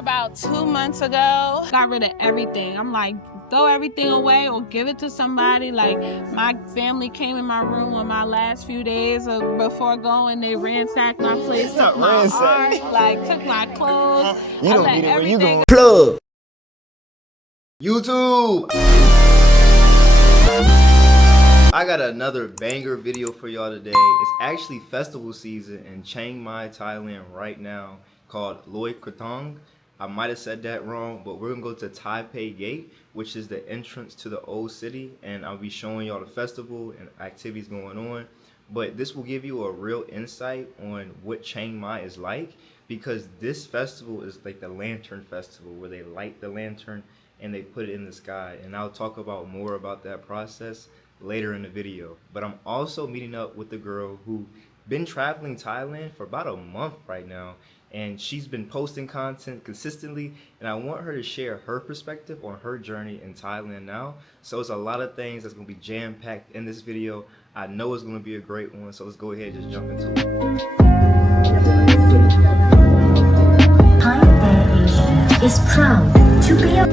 about 2 months ago. Got rid of everything. I'm like, throw everything away or give it to somebody. Like, my family came in my room on my last few days before going. They ransacked my place, took my art, like, took my clothes. You don't get it when you go plug. YouTube. I got another banger video for y'all today. It's actually festival season in Chiang Mai, Thailand right now, called Loi Krathong. I might have said that wrong, but we're gonna go to Taipei Gate, which is the entrance to the old city, and I'll be showing y'all the festival and activities going on. But this will give you a real insight on what Chiang Mai is like, because this festival is like the lantern festival, where they light the lantern and they put it in the sky. And I'll talk about more about that process later in the video. But I'm also meeting up with the girl who been traveling Thailand for about a month right now, and she's been posting content consistently, and I want her to share her perspective on her journey in Thailand now. So it's a lot of things that's gonna be jam-packed in this video. I know it's gonna be a great one, so let's go ahead and just jump into it. Thailand is proud to be a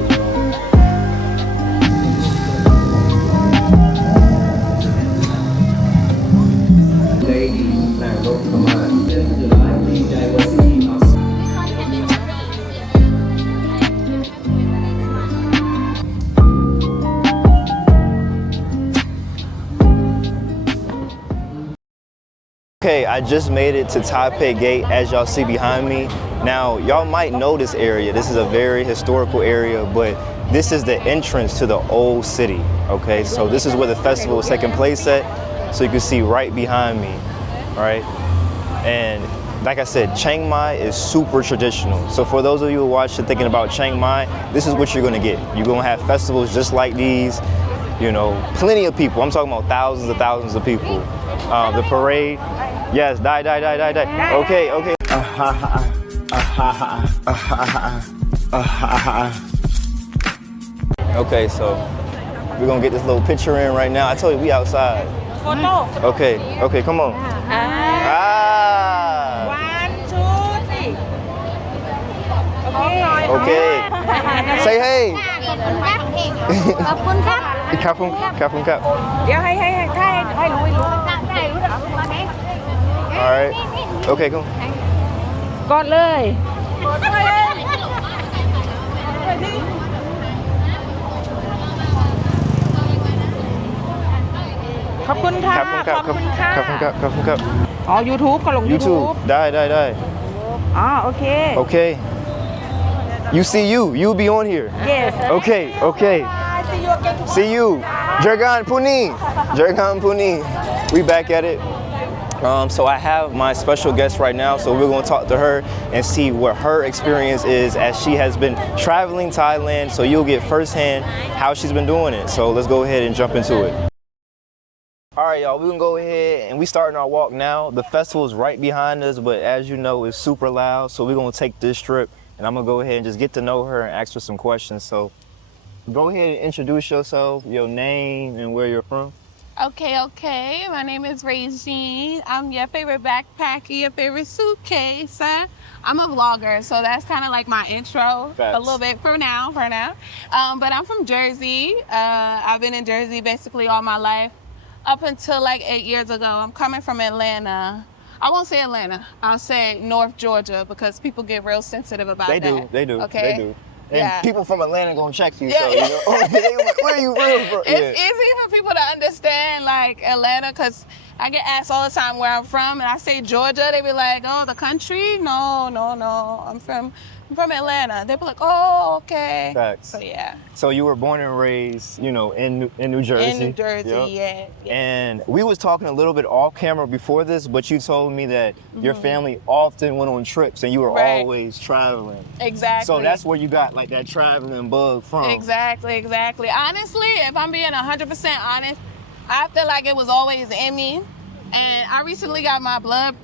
Okay, I just made it to Taipei Gate, as y'all see behind me. Now, y'all might know this area. This is a very historical area, but this is the entrance to the old city, okay? So this is where the festival is taking place at. So you can see right behind me, right? And like I said, Chiang Mai is super traditional. So for those of you who are watching thinking about Chiang Mai, this is what you're gonna get. You're gonna have festivals just like these, you know, plenty of people. I'm talking about thousands of people. The parade, yes, die. Okay. Okay, so we're gonna get this little picture in right now. I told you we outside. Photo. Okay, come on. 1, 2, 3. Okay. Say hey. ขอบคุณครับ ครับ เดี๋ยวให้รู้ All right. Okay, come on. กดเลยขอบคุณค่ะอ๋อ YouTube ก็ลง YouTube ได้ อ๋อโอเค Okay. You see you be on here. Yes. Okay. See you again tomorrow. See you. Reggine Puni. We back at it. So I have my special guest right now, so we're going to talk to her and see what her experience is as she has been traveling Thailand, so you'll get firsthand how she's been doing it. So let's go ahead and jump into it. All right, y'all, we're going to go ahead and we starting our walk now. The festival is right behind us, but as you know, it's super loud, so we're going to take this trip, and I'm going to go ahead and just get to know her and ask her some questions. So go ahead and introduce yourself, your name, and where you're from. Okay. My name is Reggine. I'm your favorite backpacker, your favorite suitcase. I'm a vlogger, so that's kind of like my intro. Facts. A little bit for now. But I'm from Jersey. I've been in Jersey basically all my life up until like 8 years ago. I'm coming from Atlanta. I won't say Atlanta. I'll say North Georgia, because people get real sensitive about that. They do. Okay. They do. And yeah. people from Atlanta gonna check you, Yeah. so you know, where are you real from? It's easy for people to understand like Atlanta, because I get asked all the time where I'm from, and I say Georgia, they be like, oh, the country? No, I'm from Atlanta. They be like, oh, okay. Facts. So yeah. So you were born and raised, you know, in New Jersey. In New Jersey, yep. yeah. And we was talking a little bit off camera before this, but you told me that your family often went on trips and you were always traveling. Exactly. So that's where you got like that traveling bug from. Exactly. Honestly, if I'm being 100% honest, I feel like it was always in me. And I recently got my blood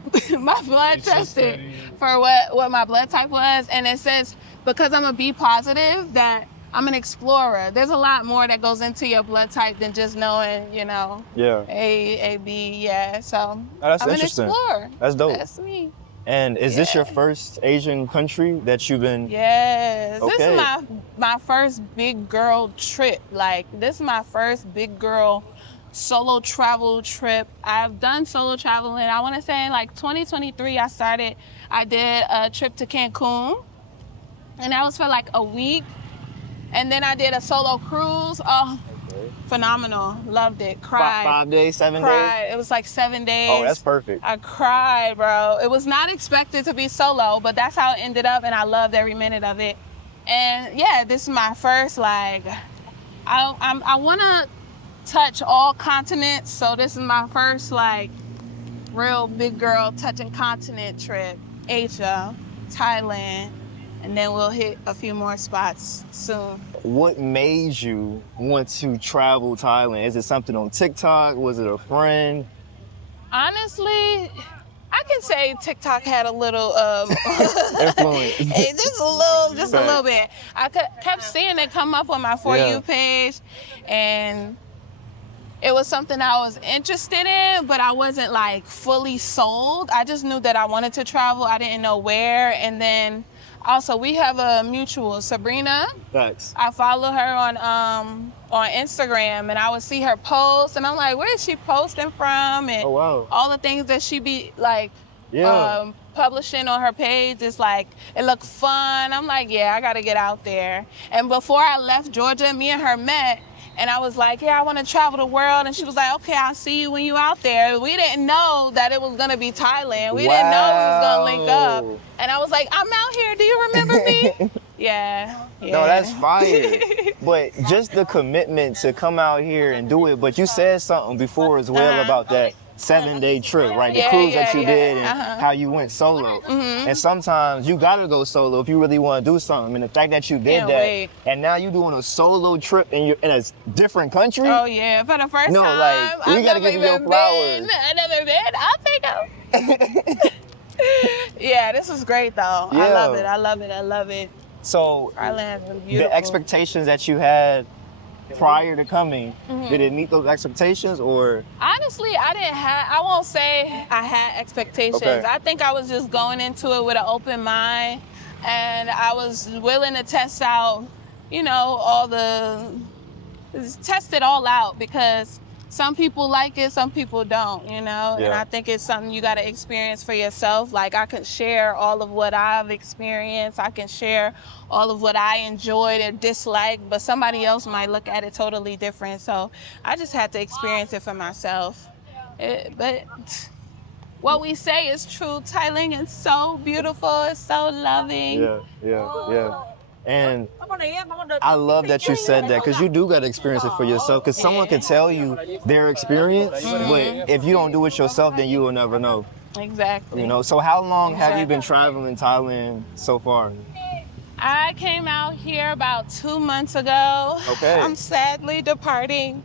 tested for what my blood type was, and it says, because I'm a B positive, that I'm an explorer. There's a lot more that goes into your blood type than just knowing, you know, A, B, yeah. So that's I'm interesting. an explorer. That's dope. That's me. And is this your first Asian country that you've been? Yes, this Okay. is my first big girl trip. Like, this is my first big girl solo travel trip. I've done solo traveling. I want to say in like 2023, I did a trip to Cancun, and that was for like a week. And then I did a solo cruise. Oh, phenomenal. Loved it. Cried. 5 days, 7 Cried. days? It was like 7 days. Oh, that's perfect. I cried, bro. It was not expected to be solo, but that's how it ended up, and I loved every minute of it. And yeah, this is my first, like, I want to touch all continents, so this is my first, like, real big girl touching continent trip. Asia, Thailand, and then we'll hit a few more spots soon. What made you want to travel Thailand? Is it something on TikTok? Was it a friend? Honestly, I can say TikTok had a little Influence. just a little bit. I kept seeing it come up on my For You page, and it was something I was interested in, but I wasn't like fully sold. I just knew that I wanted to travel. I didn't know where. And then also we have a mutual, Sabrina. Facts. I follow her on Instagram, and I would see her post, and I'm like, where is she posting from? And Oh, wow. all the things that she be like Yeah. publishing on her page is like, it looked fun. I'm like, yeah, I gotta get out there. And before I left Georgia, me and her met, and I was like, yeah, I want to travel the world. And she was like, okay, I'll see you when you out there. We didn't know that it was gonna be Thailand. We didn't know we was gonna link up. Wow. And I was like, I'm out here. Do you remember me? Yeah. No, that's fire. But just the commitment to come out here and do it. But you said something before as well about that 7-day trip, right? The cruise that you did and how you went solo. And sometimes you gotta go solo if you really want to do something. And the fact that you did Can't that, wait. and now you're doing a solo trip and you're in a different country. Oh yeah, for the first No, time. like, we gotta give you your flowers. I've never been. I'll take them. Yeah, this was great though. I Yeah. love it. I love it. I love it. So Thailand is beautiful. the expectations that you had prior to coming, did it meet those expectations or? Honestly, I won't say I had expectations. Okay. I think I was just going into it with an open mind, and I was willing to test out, test it all out, because some people like it, some people don't, And Yeah. I think it's something you got to experience for yourself. Like, I could share all of what I've experienced. I can share all of what I enjoyed or disliked, but somebody else might look at it totally different. So I just had to experience it for myself. But what we say is true. Thailand is so beautiful. It's so loving. Yeah. And I love that you said that, because you do got to experience it for yourself, because someone can tell you their experience, but if you don't do it yourself, then you will never know. Exactly. So how long have you been traveling Thailand so far? I came out here about 2 months ago. Okay. I'm sadly departing.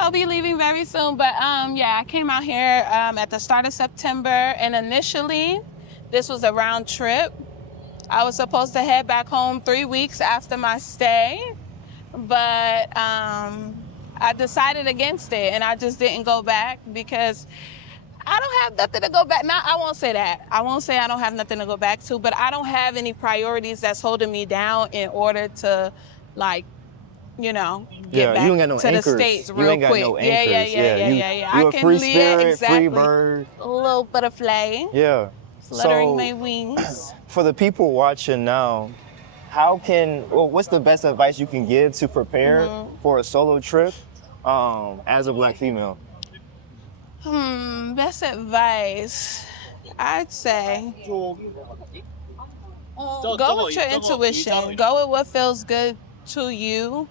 I'll be leaving very soon, but I came out here at the start of September, and initially this was a round trip. I was supposed to head back home 3 weeks after my stay, but I decided against it, and I just didn't go back because I don't have nothing to go back. Now, I won't say that. I won't say I don't have nothing to go back to, but I don't have any priorities that's holding me down in order to, get You back ain't got no to anchors. the States real You ain't got quick. no anchors. Yeah. You I a can free leave, spirit, exactly. free bird. A little butterfly, Yeah. fluttering So, my wings. for the people watching now, what's the best advice you can give to prepare for a solo trip as a Black female? Best advice, I'd say go with your intuition. Go with what feels good to you.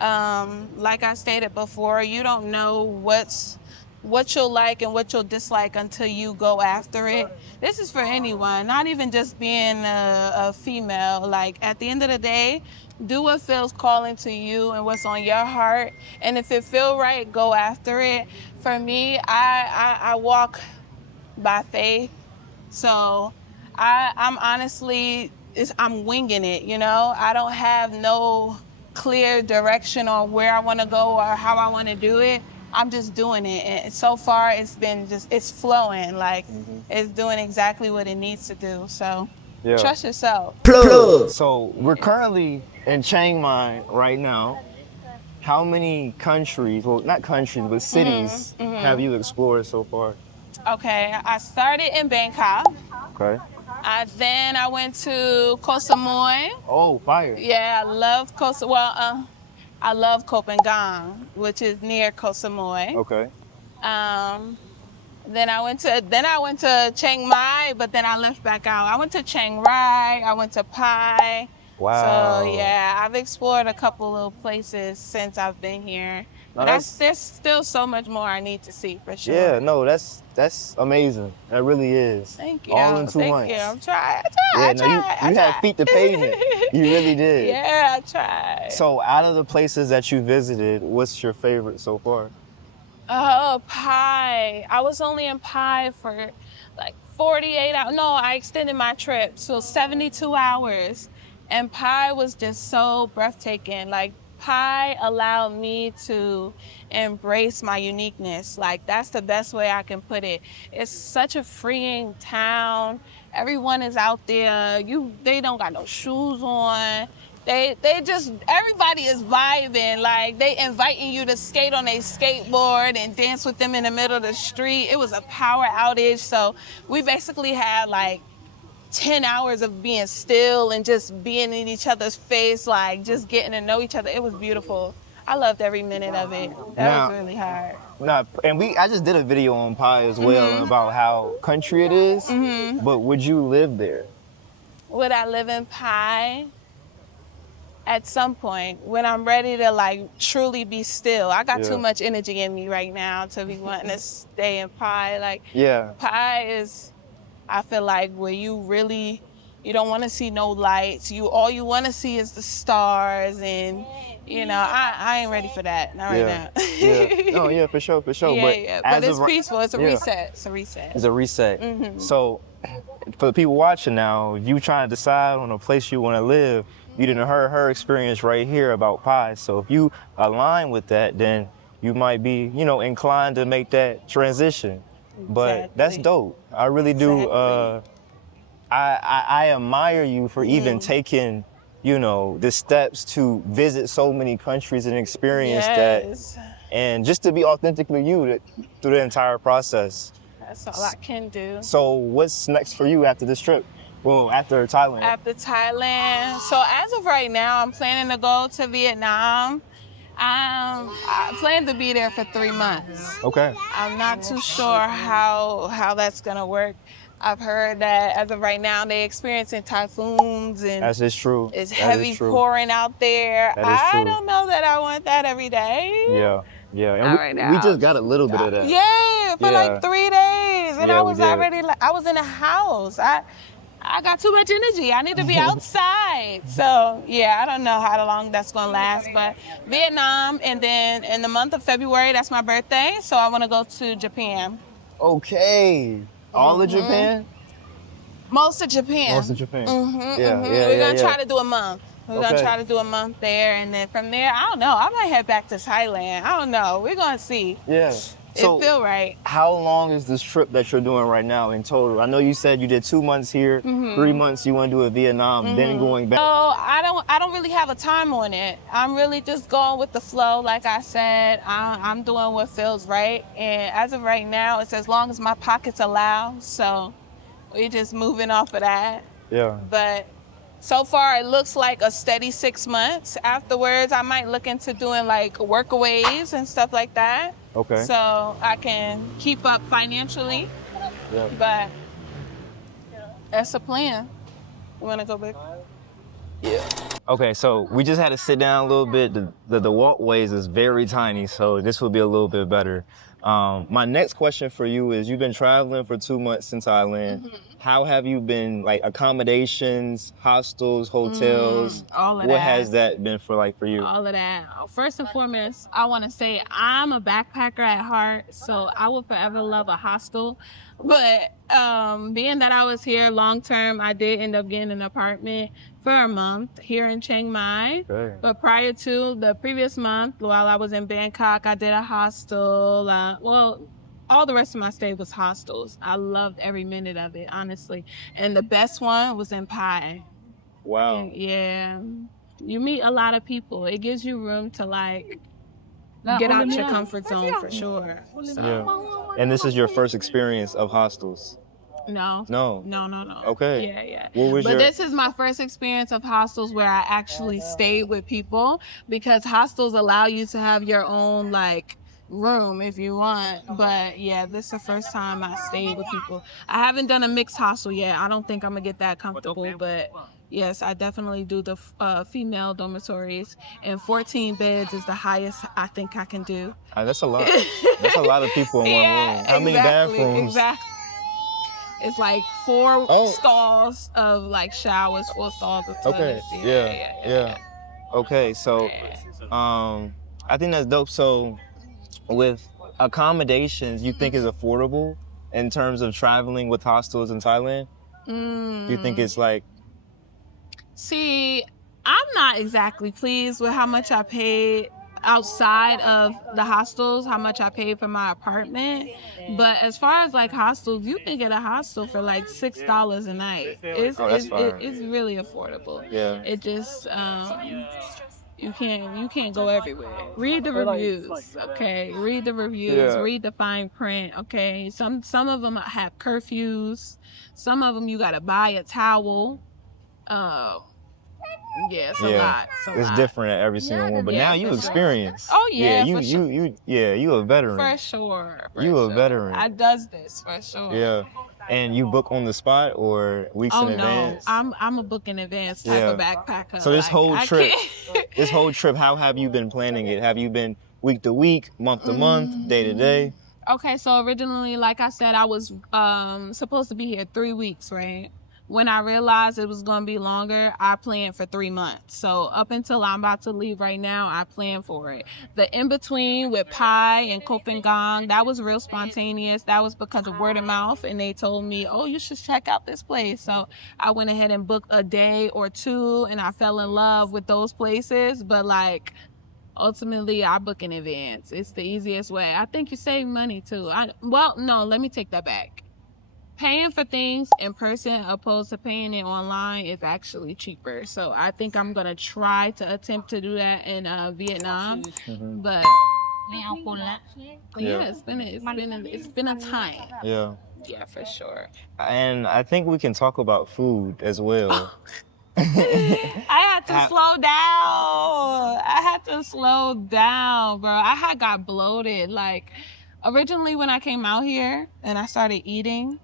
Like I stated before, you don't know what you'll like and what you'll dislike until you go after it. This is for anyone, not even just being a female. Like, at the end of the day, do what feels calling to you and what's on your heart. And if it feel right, go after it. For me, I walk by faith. So I'm honestly, I'm winging it, I don't have no clear direction on where I want to go or how I want to do it. I'm just doing it. And so far, it's been it's flowing. Like, it's doing exactly what it needs to do. So, Yeah. trust yourself. So we're currently in Chiang Mai right now. How many countries, well, not countries, but cities have you explored so far? Okay, I started in Bangkok. Okay. Then I went to Koh Samui. Oh, fire. Yeah, I love I love Copenhagen, which is near Koh Samui. Okay. Then I went to Chiang Mai, but then I left back out. I went to Chiang Rai. I went to Pai. Wow. So yeah, I've explored a couple of places since I've been here. No, But there's still so much more I need to see for sure. Yeah, no, that's amazing. That really is. Thank you. All in 2 months. Thank you. I'm trying. Yeah, no, you had feet to pavement. You really did. Yeah, I tried. So out of the places that you visited, what's your favorite so far? Oh, Pai. I was only in Pai for like 48 hours. No, I extended my trip to 72 hours. And Pai was just so breathtaking. Like, Pai allowed me to embrace my uniqueness. Like, that's the best way I can put it. It's such a freeing town. Everyone is out there. They don't got no shoes on. Everybody is vibing. Like, they inviting you to skate on a skateboard and dance with them in the middle of the street. It was a power outage. So we basically had like 10 hours of being still and just being in each other's face, like just getting to know each other. It was beautiful. I loved every minute of it. That was really hard. I just did a video on Pi as well about how country it is, but would you live there? Would I live in Pai? At some point, when I'm ready to like truly be still. I got too much energy in me right now to be wanting to stay in Pai. Like, Pai is, I feel like, where you don't want to see no lights. All you want to see is the stars, and I ain't ready for that. Not right now. No, yeah, for sure. But it's peaceful. It's a reset. It's a reset. It's a reset. So, for the people watching now, if you trying to decide on a place you want to live, you didn't heard her experience right here about Pi. So if you align with that, then you might be, inclined to make that transition. But that's dope. I really do. I admire you for even taking, the steps to visit so many countries and experience that, and just to be authentically you through the entire process. That's all I can do. So what's next for you after this trip? Well, after Thailand. After Thailand. So as of right now, I'm planning to go to Vietnam. I plan to be there for 3 months. Okay. I'm not too sure how that's gonna work. I've heard that as of right now, they're experiencing typhoons and that is true. It's heavy pouring out there. I don't know that I want that every day. Yeah. And we just got a little bit of that. Yeah, for like 3 days, and I was already I was in a house. I got too much energy. I need to be outside. So, I don't know how long that's going to last. But Vietnam, and then in the month of February, that's my birthday. So I want to go to Japan. Okay. All of Japan? Most of Japan. Most of Japan. We're going to try to do a month. We're going to try to do a month there. And then from there, I don't know. I might head back to Thailand. I don't know. We're going to see. Yeah. So it feel right. How long is this trip that you're doing right now in total? I know you said you did 2 months here, 3 months you want to do it Vietnam, then going back. Oh, I don't really have a time on it. I'm really just going with the flow. Like I said, I'm doing what feels right. And as of right now, it's as long as my pockets allow. So we're just moving off of that. Yeah. But so far, it looks like a steady 6 months. Afterwards, I might look into doing like workaways and stuff like that. Okay. So I can keep up financially. Yeah. But that's the plan. You want to go back? Yeah. Okay, so we just had to sit down a little bit. The walkways is very tiny, so this will be a little bit better. My next question for you is: you've been traveling for 2 months in Thailand. How have you been? Like accommodations, hostels, hotels. All of What that. has that been for you? All of that. First and foremost, I want to say I'm a backpacker at heart, so I will forever love a hostel. But being that I was here long term, I did end up getting an apartment for a month here in Chiang Mai. Okay. But prior to the previous month, while I was in Bangkok, I did a hostel. All the rest of my stay was hostels. I loved every minute of it, honestly. And the best one was in Pai. Wow. And yeah, you meet a lot of people. It gives you room to like get out your comfort zone for sure. Yeah. And this is your first experience of hostels? No. No. No. Okay. Yeah. What was But this is my first experience of hostels where I actually stayed with people, because hostels allow you to have your own like room if you want. But yeah, this is the first time I stayed with people. I haven't done a mixed hostel yet. I don't think I'm gonna get that comfortable, but yes, I definitely do the female dormitories, and 14 beds is the highest I think I can do. That's a lot. That's a lot of people in one room. How many bathrooms? Exactly. It's like 4 stalls of like showers, 4 stalls of toilets. Okay. Yeah. Okay, so I think that's dope. So with accommodations, you think is affordable in terms of traveling with hostels in Thailand? You think it's like... See, I'm not exactly pleased with how much I paid outside of the hostels, how much I paid for my apartment. But as far as like hostels, you can get a hostel for like $6 a night. It's really affordable. Yeah. It just you can't go everywhere. Read the reviews, okay? Read the reviews. Read the fine print, okay? Some of them have curfews. Some of them you gotta buy a towel. Yeah, it's a lot. It's different at every single one. But now you experience. Oh yeah, you you a veteran. For sure. You a veteran. I does this for sure. Yeah. And you book on the spot or weeks in advance? I'm a book in advance type of backpacker. So this whole trip, how have you been planning it? Have you been week to week, month to month, day to day? Okay, so originally, like I said, I was supposed to be here 3 weeks, right? When I realized it was going to be longer, I planned for 3 months. So up until I'm about to leave right now, I planned for it. The in-between with Pai and Copenhagen, that was real spontaneous. That was because of word of mouth. And they told me, oh, you should check out this place. So I went ahead and booked a day or 2, and I fell in love with those places. But like, ultimately, I book in advance. It's the easiest way. I think you save money too. No, let me take that back. Paying for things in person opposed to paying it online is actually cheaper. So I think I'm gonna try to attempt to do that in Vietnam. But yeah, it's been a time. Yeah, for sure. And I think we can talk about food as well. I had to slow down, bro. I had got bloated. Like originally when I came out here and I started eating,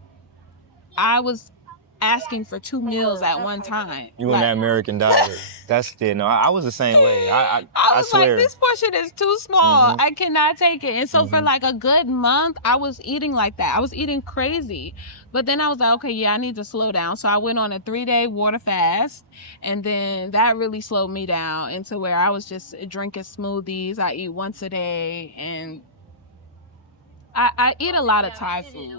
I was asking for 2 meals at one time. You on that American diet. That's it. No, I was the same way. I was swear. like, this portion is too small. I cannot take it. And so for like a good month, I was eating like that. I was eating crazy. But then I was like, okay, yeah, I need to slow down. So I went on a 3-day water fast. And then that really slowed me down into where I was just drinking smoothies. I eat once a day. And I eat a lot of Thai food.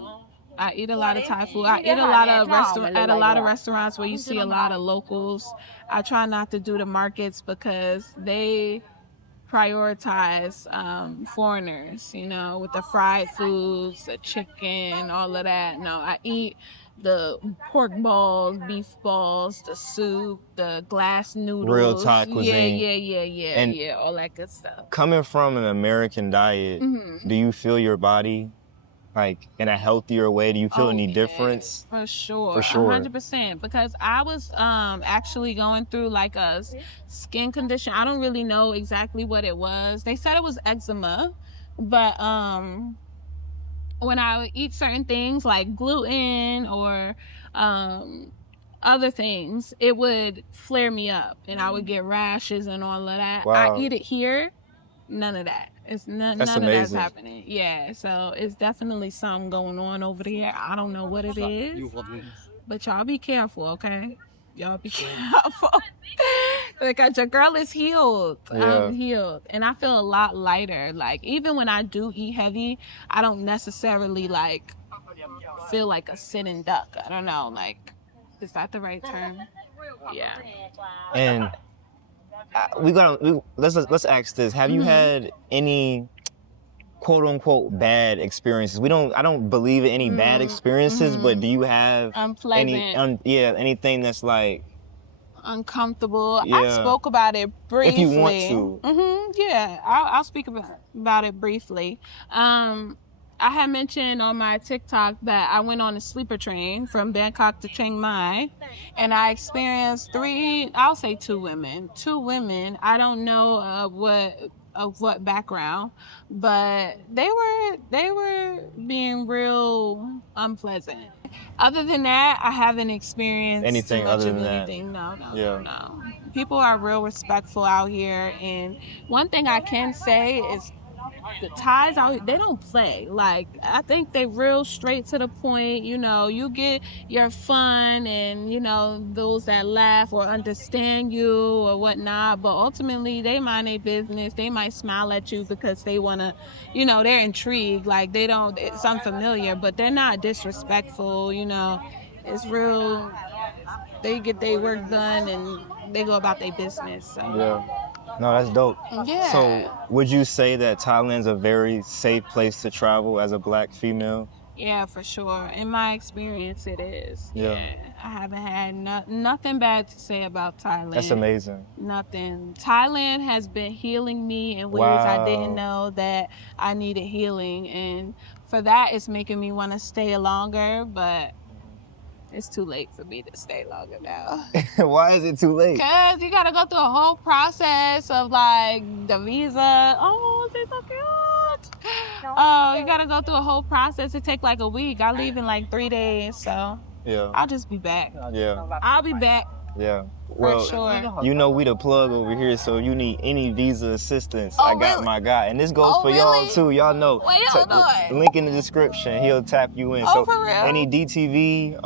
I eat a lot of Thai food. I eat a lot of at a lot of restaurants where you see a lot of locals. I try not to do the markets because they prioritize foreigners, you know, with the fried foods, the chicken, all of that. No, I eat the pork balls, beef balls, the soup, the glass noodles. Real Thai cuisine. Yeah, all that good stuff. Coming from an American diet, do you feel your body like in a healthier way? Do you feel any difference? For sure. 100%. Because I was actually going through like a skin condition. I don't really know exactly what it was. They said it was eczema, but when I would eat certain things like gluten or other things, it would flare me up and I would get rashes and all of that. Wow. I eat it here, none of that. It's none That's of that's amazing. happening. Yeah, so it's definitely something going on over there. I don't know what it is, but y'all be careful, okay? Y'all be careful. Because your girl is healed. Yeah. I'm healed. And I feel a lot lighter. Like, even when I do eat heavy, I don't necessarily, like, feel like a sitting duck. I don't know. Like, is that the right term? Yeah. And let's ask this. Have you had any quote unquote bad experiences? I don't believe in any bad experiences, but do you have Unpleasant. anything that's like Uncomfortable. Yeah. I spoke about it briefly. if you want to? Yeah, I'll speak about it briefly. I had mentioned on my TikTok that I went on a sleeper train from Bangkok to Chiang Mai, and I experienced two women. Two women. I don't know of what background, but they were being real unpleasant. Other than that, I haven't experienced Anything too much other of than that? anything. No, Yeah. no. People are real respectful out here, and one thing I can say is the Thais out here, they don't play. Like, I think they real straight to the point. You know, you get your fun and, you know, those that laugh or understand you or whatnot, but ultimately they mind their business. They might smile at you because they want to, you know, they're intrigued. Like, it's unfamiliar, but they're not disrespectful. You know, it's real. They get their work done and they go about their business. So. Yeah. No, that's dope. Yeah. So would you say that Thailand's a very safe place to travel as a Black female? Yeah, for sure. In my experience, it is. Yeah. I haven't had nothing bad to say about Thailand. That's amazing. Nothing. Thailand has been healing me in ways I didn't know that I needed healing. And for that, it's making me want to stay longer, but it's too late for me to stay longer now. Why is it too late? Because you got to go through a whole process of, like, the visa. Oh, they're so cute. Oh, you got to go through a whole process. It take like a week. I leave in like 3 days, so Yeah. I'll just be back. Yeah. I'll be back Yeah. for Well, sure. you know we the plug over here, so you need any visa assistance, Oh, I got really? my guy. And this goes Oh, for y'all really? too. Y'all know. What y'all doing? Link in the description. He'll tap you in. Oh, So for real? any DTV,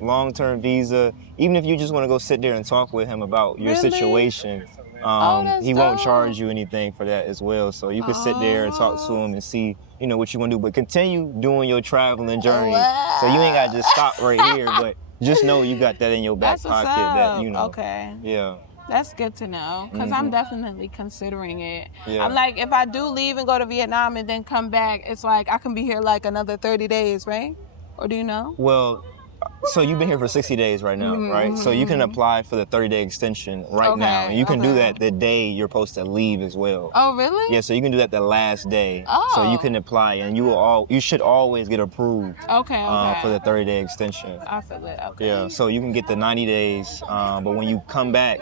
long-term visa, even if you just want to go sit there and talk with him about your Really? situation, that's he won't dope. charge you anything for that as well. So you can sit there and talk to him and see, you know, what you want to do. But continue doing your traveling journey. So you ain't got to just stop right here, but just know you got that in your back That's what's pocket that, up. you know. Okay. Yeah. That's good to know, because I'm definitely considering it. Yeah. I'm like, if I do leave and go to Vietnam and then come back, it's like I can be here like another 30 days, right? Or do you know? Well, so you've been here for 60 days right now, right? So you can apply for the 30-day extension right now. And you can do that the day you're supposed to leave as well. Oh, really? Yeah, so you can do that the last day. Oh. So you can apply, and you should always get approved Okay. for the 30-day extension. I feel it. Okay. Yeah, so you can get the 90 days, but when you come back,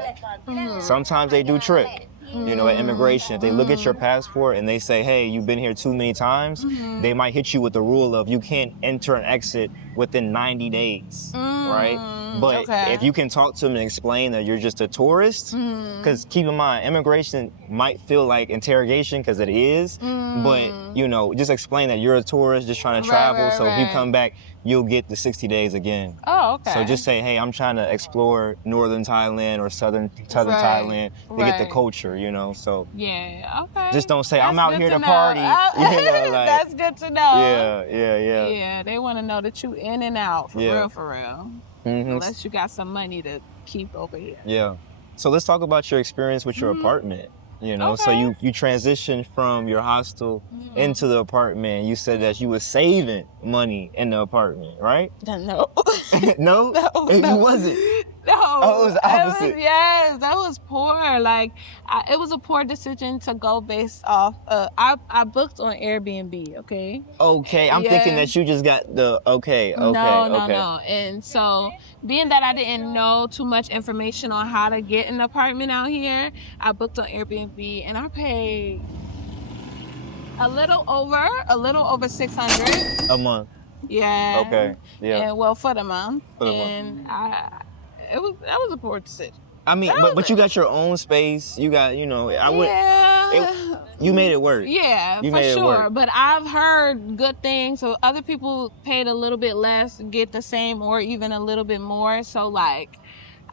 sometimes they do trick. You know, at immigration, if they look at your passport and they say, hey, you've been here too many times, they might hit you with the rule of you can't enter and exit within 90 days, right? But if you can talk to them and explain that you're just a tourist, because keep in mind, immigration might feel like interrogation, because it is, but, you know, just explain that you're a tourist just trying to travel, so if you come back, you'll get the 60 days again. Oh, okay. So just say, hey, I'm trying to explore northern Thailand or southern Thailand to get the culture, you know, so. Yeah, okay. Just don't say, I'm That's out good here to know. party. You know, like, that's good to know. Yeah. Yeah, they want to know that you in and out, for real. Unless you got some money to keep over here. Yeah. So let's talk about your experience with your apartment. You know, so you transitioned from your hostel into the apartment. You said that you were saving money in the apartment, right? No. No? You wasn't? No. Oh, it was the opposite. Yes, that was poor. Like, it was a poor decision to go based off. I booked on Airbnb, okay? Okay, I'm thinking that you just got the, okay. No. And so, being that I didn't know too much information on how to get an apartment out here, I booked on Airbnb, and I paid a little over 600 a month. Yeah. Okay. Yeah. And well, for the month. For the month. And that was a poor decision. I mean, but you got your own space. You got, you know, I would. Yeah. You made it work. Yeah, You for made it sure. work. But I've heard good things. So other people paid a little bit less, get the same or even a little bit more. So like,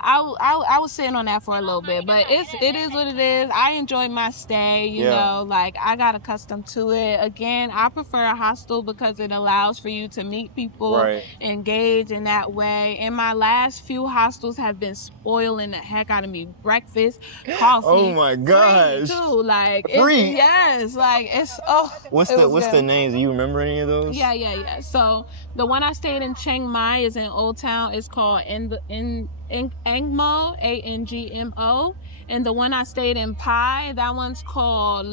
I was sitting on that for a little bit, but it is what it is. I enjoyed my stay, you know, like I got accustomed to it. Again, I prefer a hostel because it allows for you to meet people, engage in that way. And my last few hostels have been spoiling the heck out of me. Breakfast, coffee. Oh my gosh. Free too. Like Free? Yes, like it's What's the names? Do you remember any of those? Yeah. So the one I stayed in Chiang Mai is in Old Town. It's called Angmo, Angmo, and the one I stayed in Pai, that one's called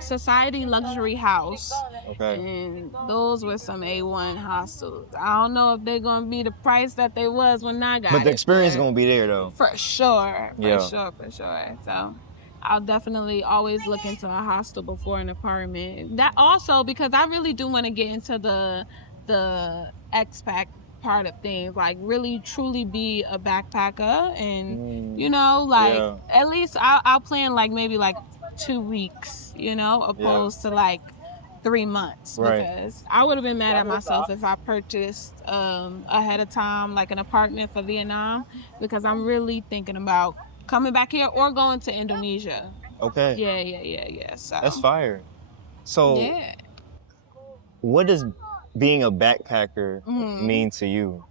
Society Luxury House. Okay. And those were some A1 hostels. I don't know if they're gonna be the price that they was when I got it. But the experience is gonna be there though. For sure. Yeah. For sure. So I'll definitely always look into a hostel before an apartment. That also because I really do want to get into the expat part of things, like really truly be a backpacker, and you know, like at least I'll plan like maybe like 2 weeks, you know, opposed to like 3 months, because I would have been mad at myself if I purchased ahead of time like an apartment for Vietnam, because I'm really thinking about coming back here or going to Indonesia. Okay. Yeah. So that's fire. So what does being a backpacker mean to you?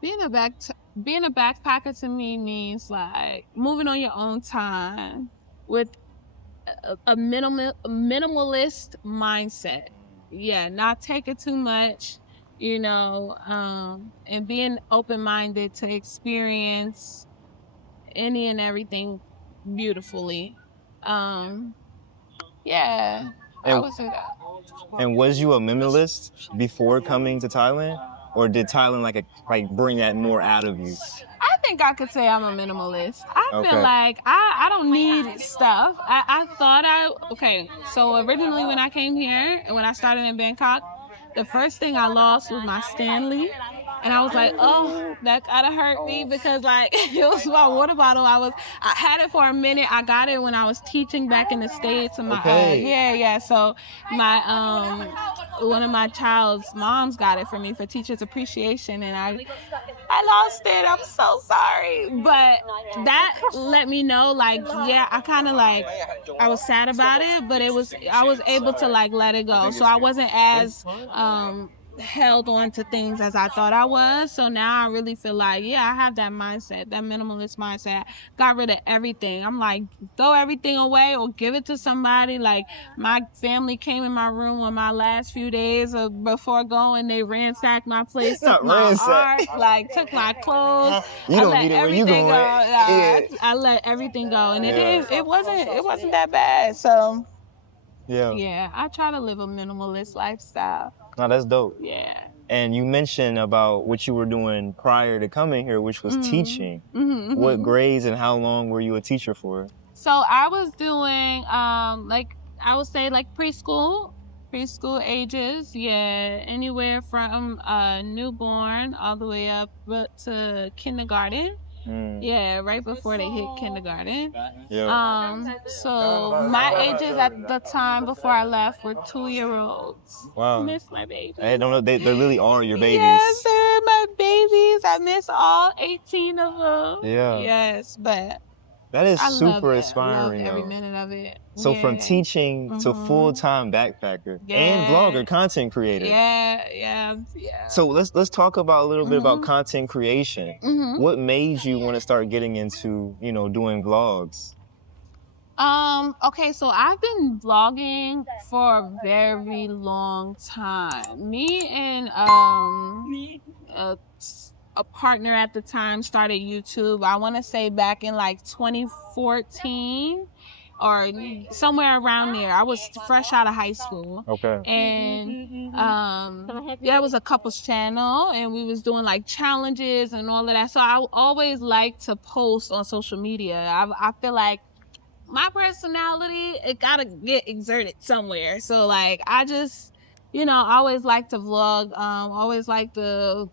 Being a backpacker to me means like moving on your own time with a minimalist mindset. Yeah, not taking too much, you know, and being open-minded to experience any and everything beautifully. Yeah, I would say that. And was you a minimalist before coming to Thailand, or did Thailand like bring that more out of you? I think I could say I'm a minimalist. I feel like I don't need stuff. So originally when I came here and when I started in Bangkok, the first thing I lost was my Stanley. And I was like, oh, that kind of hurt me, because like it was my water bottle. I had it for a minute. I got it when I was teaching back in the States. And my So my one of my child's moms got it for me for Teachers Appreciation, and I lost it. I'm so sorry. But that let me know, like, I kind of like, I was sad about it, but I was able to like let it go. So I wasn't as held on to things as I thought I was. So now I really feel like, I have that mindset, that minimalist mindset. Got rid of everything. I'm like, throw everything away or give it to somebody. Like, my family came in my room on my last few days before going. They ransacked my place, took my art, like took my clothes. You don't need it when you going. I let everything go, and it wasn't that bad. So I try to live a minimalist lifestyle. No, that's dope. Yeah. And you mentioned about what you were doing prior to coming here, which was teaching. What grades and how long were you a teacher for? So I was doing like, I would say like preschool ages. Yeah, anywhere from newborn all the way up to kindergarten. Yeah, right before they hit kindergarten. So my ages at the time before I left were 2-year-olds. Wow. I miss my babies. I don't know, they really are your babies. Yes, they're my babies. I miss all 18 of them. Yeah. Yes, but that is super inspiring. I love every minute of it. So from teaching to full-time backpacker and vlogger, content creator. Yeah. So let's talk about a little bit about content creation. What made you want to start getting into, doing vlogs? Okay, so I've been vlogging for a very long time. Me and a partner at the time started YouTube. I want to say back in like 2014 or somewhere around there. I was fresh out of high school. Okay. And there was a couples channel, and we was doing like challenges and all of that. So I always like to post on social media. I feel like my personality, it gotta get exerted somewhere. So like I just, I always like to vlog. Always like to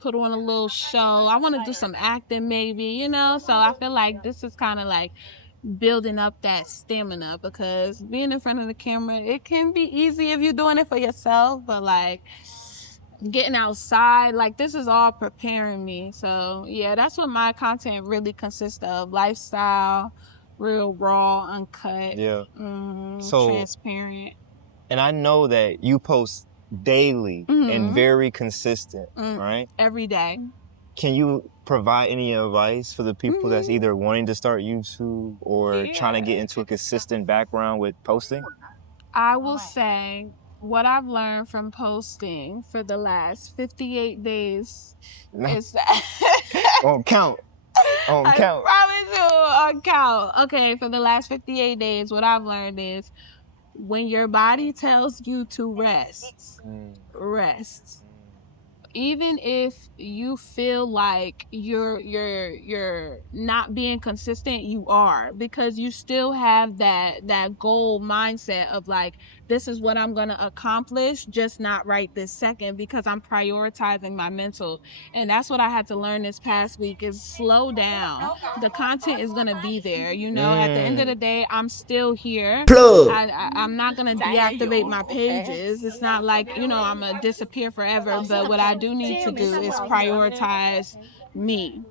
put on a little show. I want to do some acting maybe, so I feel like this is kind of like building up that stamina, because being in front of the camera, it can be easy if you're doing it for yourself, but like getting outside, like this is all preparing me. So yeah, that's what my content really consists of: lifestyle, real, raw, uncut, Yeah. So transparent. and I know that you post daily and very consistent, right? Every day. Can you provide any advice for the people that's either wanting to start YouTube or trying to get into a consistent background with posting? I will say what I've learned from posting for the last 58 days is that On count. On I count. promise you, on count. Okay, for the last 58 days, what I've learned is when your body tells you to rest, rest. Even if you feel like you're not being consistent, you are, because you still have that goal mindset of like, this is what I'm gonna accomplish, just not right this second, because I'm prioritizing my mental. And that's what I had to learn this past week, is slow down. The content is gonna be there, you know. At the end of the day, I'm still here. I'm not gonna deactivate my pages. It's not like, you know, I'm gonna disappear forever, but what I do need to do is prioritize me.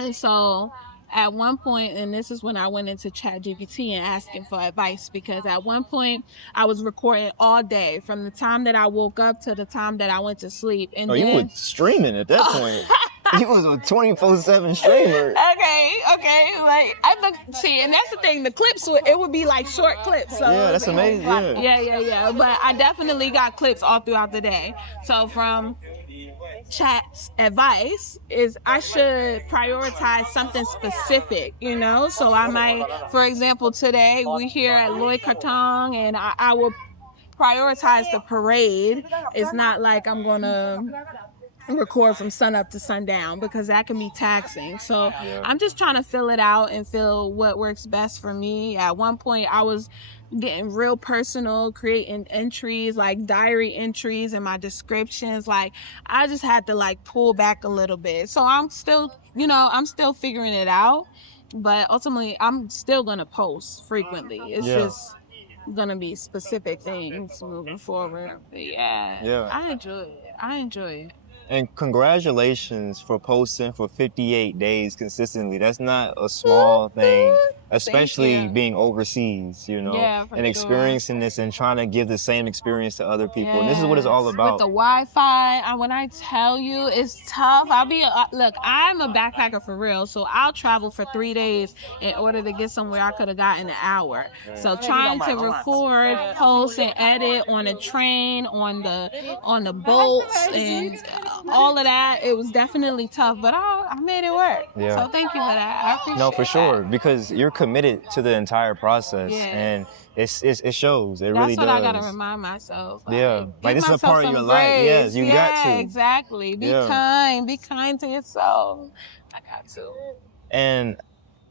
And so at one point, and this is when I went into ChatGPT and asking for advice, because at one point I was recording all day from the time that I woke up to the time that I went to sleep. And you were streaming at that point. You was a 24/7 streamer. Okay. Like see, and that's the thing. The clips it would be like short clips. So yeah, that's amazing. Yeah. But I definitely got clips all throughout the day. So from chat's advice is I should prioritize something specific, you know. So I might, for example, today we here at Loy Krathong, and I will prioritize the parade. It's not like I'm gonna record from sun up to sundown, because that can be taxing. So I'm just trying to fill it out and feel what works best for me. At one point I was getting real personal, creating entries, like diary entries, and my descriptions. Like I just had to like pull back a little bit. So I'm still, you know, I'm still figuring it out, but ultimately I'm still gonna post frequently. It's just gonna be specific things moving forward. But yeah, I enjoy it. And congratulations for posting for 58 days consistently. That's not a small thing, especially being overseas, you know, and experiencing this and trying to give the same experience to other people. And this is what it's all about. With the Wi-Fi, when I tell you it's tough, look, I'm a backpacker for real, so I'll travel for 3 days in order to get somewhere I could have gotten an hour. So trying to record, post, and edit on a train, on the boats, and all of that, it was definitely tough, but I made it work. So thank you for that. I appreciate No, for sure, because you're committed to the entire process, and it shows. It really does. That's what I gotta remind myself. Like this is a part of your life. Yes, you got to. Exactly. Be kind. Be kind to yourself. I got to. And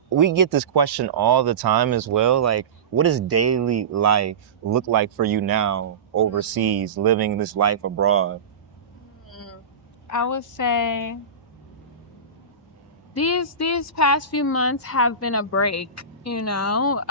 we get this question all the time as well. Like, what does daily life look like for you now overseas, living this life abroad? I would say these past few months have been a break, you know.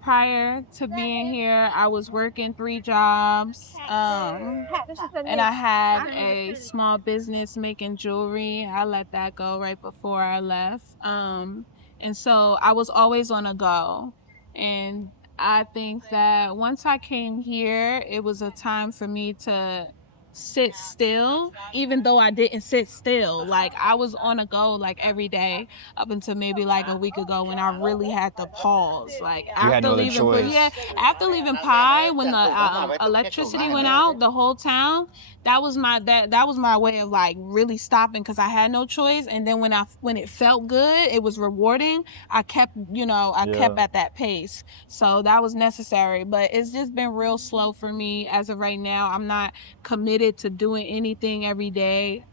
Prior to being here, I was working 3 jobs, and I had a small business making jewelry. I let that go right before I left, and so I was always on a go. And I think that once I came here, it was a time for me to sit still, even though I didn't sit still. Like I was on a go like every day up until maybe like a week ago, when I really had to pause. Like after leaving Pi, when the electricity went out, the whole town, that was my way of like really stopping, because I had no choice. And then when it felt good, it was rewarding, I kept at that pace. So that was necessary, but it's just been real slow for me as of right now. I'm not committed to doing anything every day.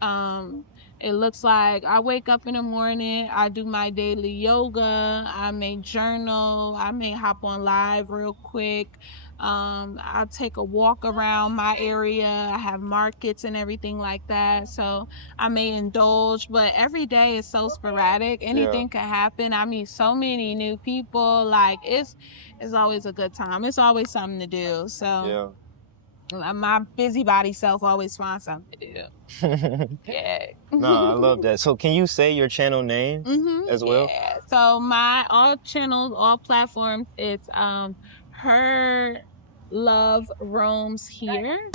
It looks like I wake up in the morning, I do my daily yoga, I may journal, I may hop on live real quick. I'll take a walk around my area. I have markets and everything like that. So I may indulge, but every day is so sporadic. Anything could happen. I meet so many new people. Like it's always a good time. It's always something to do. So my busybody self always finds something to do. Yeah. No, I love that. So can you say your channel name as well? Yeah. So all channels, all platforms, it's Her Love Roams Here.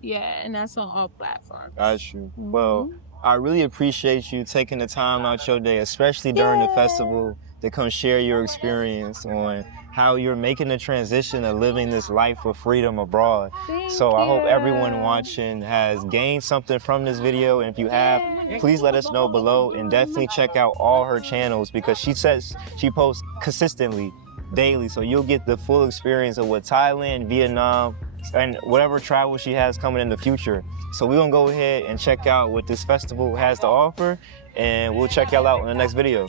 Yeah, and that's on all platforms. Got you. Well, I really appreciate you taking the time out your day, especially during the festival, to come share your experience on how you're making the transition of living this life of freedom abroad. So I hope everyone watching has gained something from this video. And if you have, please let us know below, and definitely check out all her channels, because she says she posts consistently, daily. So you'll get the full experience of what Thailand, Vietnam, and whatever travel she has coming in the future. So we're gonna go ahead and check out what this festival has to offer, and we'll check y'all out in the next video.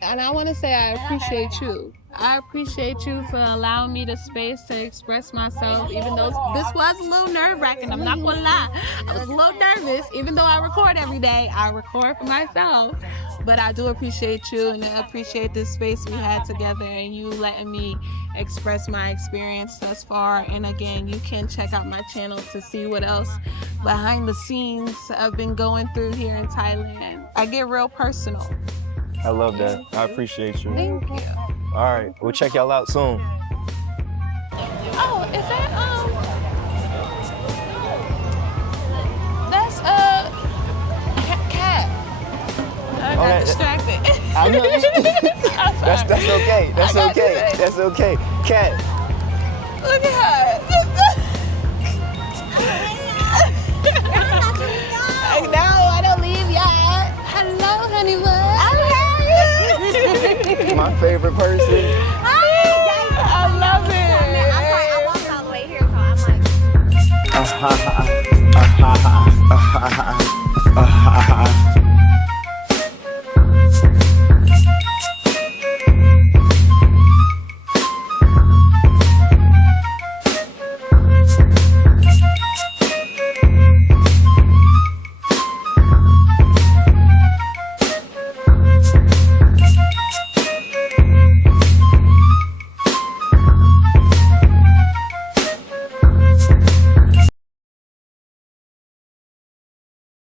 And I want to say I appreciate you. I appreciate you for allowing me the space to express myself, even though this was a little nerve-wracking. I'm not gonna lie. I was a little nervous, even though I record every day. I record for myself. But I do appreciate you, and I appreciate this space we had together and you letting me express my experience thus far. And again, you can check out my channel to see what else behind the scenes I've been going through here in Thailand. I get real personal. I love that. I appreciate you. Thank you. All right, we'll check y'all out soon. Oh, is that that's cat. I got distracted. I know. That's okay. That's okay. That's okay. Cat. Look at her. No, I don't leave yet. Hello, honey bun. My favorite person. I love it. I walked all the way here, so I'm like.